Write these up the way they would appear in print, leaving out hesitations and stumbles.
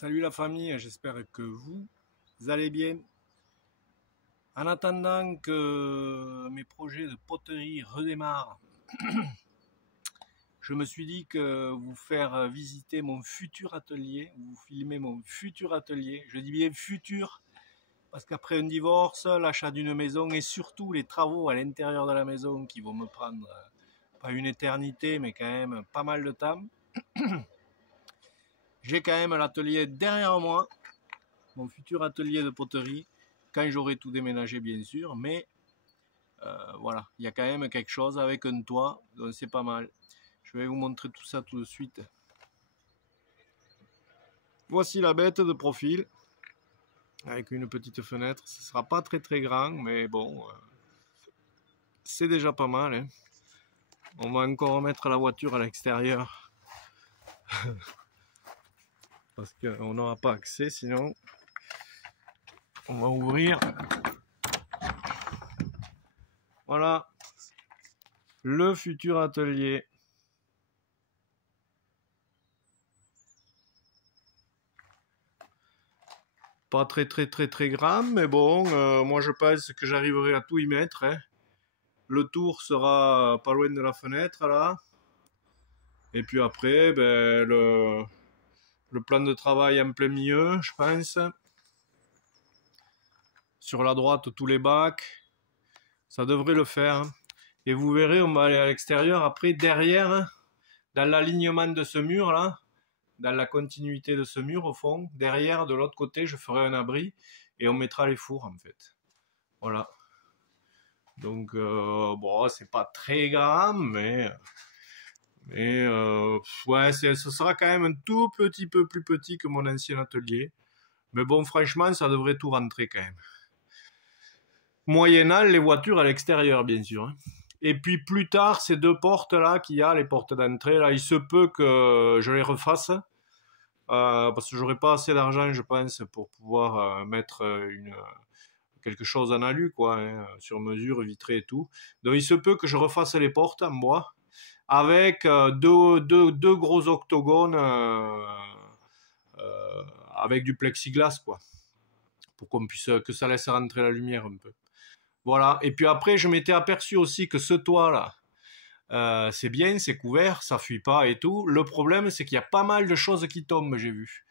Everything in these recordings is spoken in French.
Salut la famille, j'espère que vous allez bien. En attendant que mes projets de poterie redémarrent, je me suis dit que vous faire visiter mon futur atelier, vous filmer mon futur atelier, je dis bien futur, parce qu'après un divorce, l'achat d'une maison et surtout les travaux à l'intérieur de la maison qui vont me prendre pas une éternité mais quand même pas mal de temps, j'ai quand même l'atelier derrière moi, mon futur atelier de poterie, quand j'aurai tout déménagé bien sûr, mais voilà, il y a quand même quelque chose avec un toit, donc c'est pas mal. Je vais vous montrer tout ça tout de suite. Voici la bête de profil, avec une petite fenêtre. Ce sera pas très grand, mais bon, c'est déjà pas mal, hein. On va encore remettre la voiture à l'extérieur, parce qu'on n'aura pas accès sinon. On va ouvrir. Voilà, le futur atelier. Pas très grand, mais bon, moi je pense que j'arriverai à tout y mettre, hein. Le tour sera pas loin de la fenêtre là. Et puis après, ben, le plan de travail en plein milieu, je pense. Sur la droite, tous les bacs. Ça devrait le faire. Et vous verrez, on va aller à l'extérieur. Après, derrière, dans l'alignement de ce mur là, dans la continuité de ce mur au fond, derrière, de l'autre côté, je ferai un abri et on mettra les fours en fait. Voilà. Donc, bon, c'est pas très grand, mais ouais, ce sera quand même un tout petit peu plus petit que mon ancien atelier. Mais bon, franchement, ça devrait tout rentrer quand même. Moyennant les voitures à l'extérieur, bien sûr, hein. Et puis plus tard, ces deux portes-là qu'il y a, les portes d'entrée, là, il se peut que je les refasse. Parce que j'aurai pas assez d'argent, je pense, pour pouvoir mettre quelque chose en alu, quoi, hein, sur mesure, vitré et tout. Donc il se peut que je refasse les portes en bois, avec deux gros octogones avec du plexiglas, quoi, pour qu'on puisse, que ça laisse rentrer la lumière un peu. Voilà. Et puis après, je m'étais aperçu aussi que ce toit-là, c'est bien, c'est couvert, ça fuit pas et tout. Le problème, c'est qu'il y a pas mal de choses qui tombent, j'ai vu,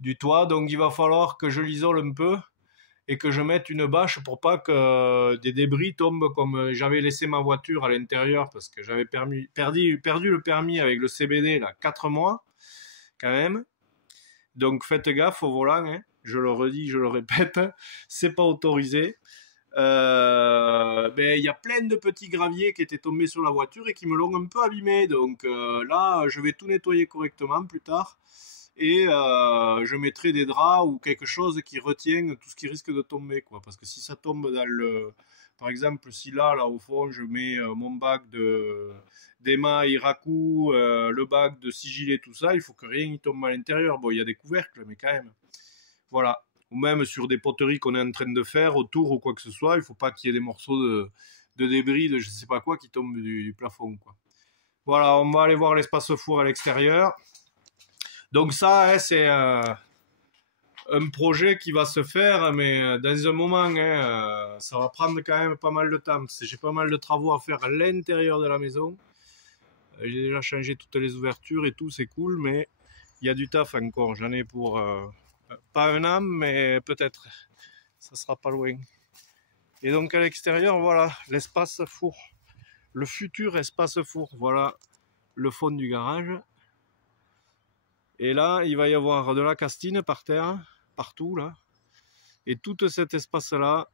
du toit. Donc il va falloir que je l'isole un peu et que je mette une bâche pour pas que des débris tombent, comme j'avais laissé ma voiture à l'intérieur parce que j'avais perdu le permis avec le CBD là 4 mois quand même. Donc faites gaffe au volant, hein. Je le redis, je le répète, c'est pas autorisé. Ben, y a plein de petits graviers qui étaient tombés sur la voiture et qui me l'ont un peu abîmé. Donc là, je vais tout nettoyer correctement plus tard. Et je mettrai des draps ou quelque chose qui retient tout ce qui risque de tomber, quoi. Parce que si ça tombe dans le... Par exemple, si là au fond, je mets mon bac d'Ema Iraku, le bac de sigilé, tout ça, il faut que rien n'y tombe à l'intérieur. Bon, il y a des couvercles, mais quand même. Voilà. Ou même sur des poteries qu'on est en train de faire autour ou quoi que ce soit, il faut pas qu'il y ait des morceaux de débris, de je sais pas quoi, qui tombent du plafond, quoi. Voilà, on va aller voir l'espace four à l'extérieur. Donc ça, hein, c'est un projet qui va se faire, mais dans un moment, hein, ça va prendre quand même pas mal de temps. J'ai pas mal de travaux à faire à l'intérieur de la maison. J'ai déjà changé toutes les ouvertures et tout, c'est cool, mais il y a du taf encore. J'en ai pour pas un an, mais peut-être. Ça sera pas loin. Et donc à l'extérieur, voilà, l'espace four. Le futur espace four. Voilà le fond du garage. Et là, il va y avoir de la castine par terre, partout là. Et tout cet espace-là,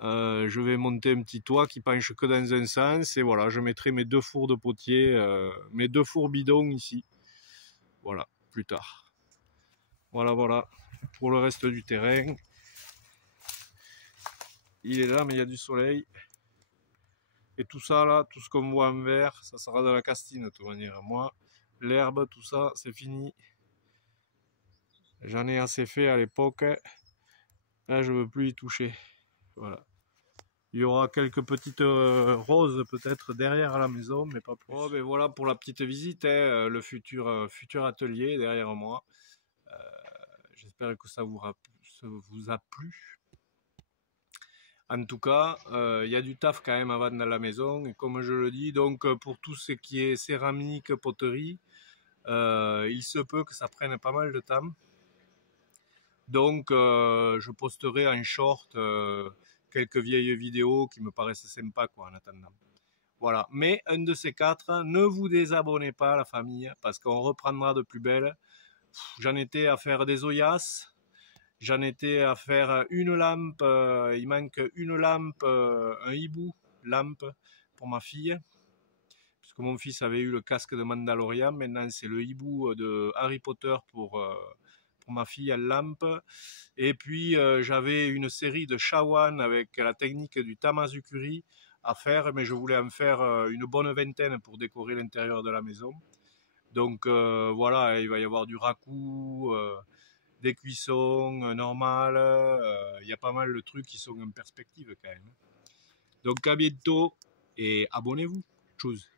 je vais monter un petit toit qui penche que dans un sens. Et voilà, je mettrai mes deux fours de potier, mes deux fours bidons ici. Voilà, plus tard. Voilà, pour le reste du terrain. Il est là, mais il y a du soleil. Et tout ça là, tout ce qu'on voit en vert, ça sera de la castine de toute manière. Moi, l'herbe, tout ça, c'est fini. J'en ai assez fait à l'époque. Là, je veux plus y toucher. Voilà. Il y aura quelques petites roses peut-être derrière la maison, mais pas plus. Oh, ben voilà pour la petite visite, hein, le futur atelier derrière moi. j'espère que ça vous a plu. En tout cas, il y a du taf quand même à vendre dans la maison. Et comme je le dis, donc pour tout ce qui est céramique, poterie, il se peut que ça prenne pas mal de temps. Donc je posterai en short quelques vieilles vidéos qui me paraissent sympas quoi, en attendant. Voilà. Mais un de ces quatre, ne vous désabonnez pas la famille, parce qu'on reprendra de plus belle. J'en étais à faire des oyas. J'en étais à faire une lampe, il manque une lampe, un hibou lampe pour ma fille, puisque mon fils avait eu le casque de Mandalorian, maintenant c'est le hibou de Harry Potter pour ma fille à lampe. Et puis j'avais une série de shawan avec la technique du tamazukuri à faire, mais je voulais en faire une bonne vingtaine pour décorer l'intérieur de la maison. Donc voilà, il va y avoir du raku, des cuissons normales, il y a pas mal de trucs qui sont en perspective quand même. Donc à bientôt et abonnez-vous. Tchuss.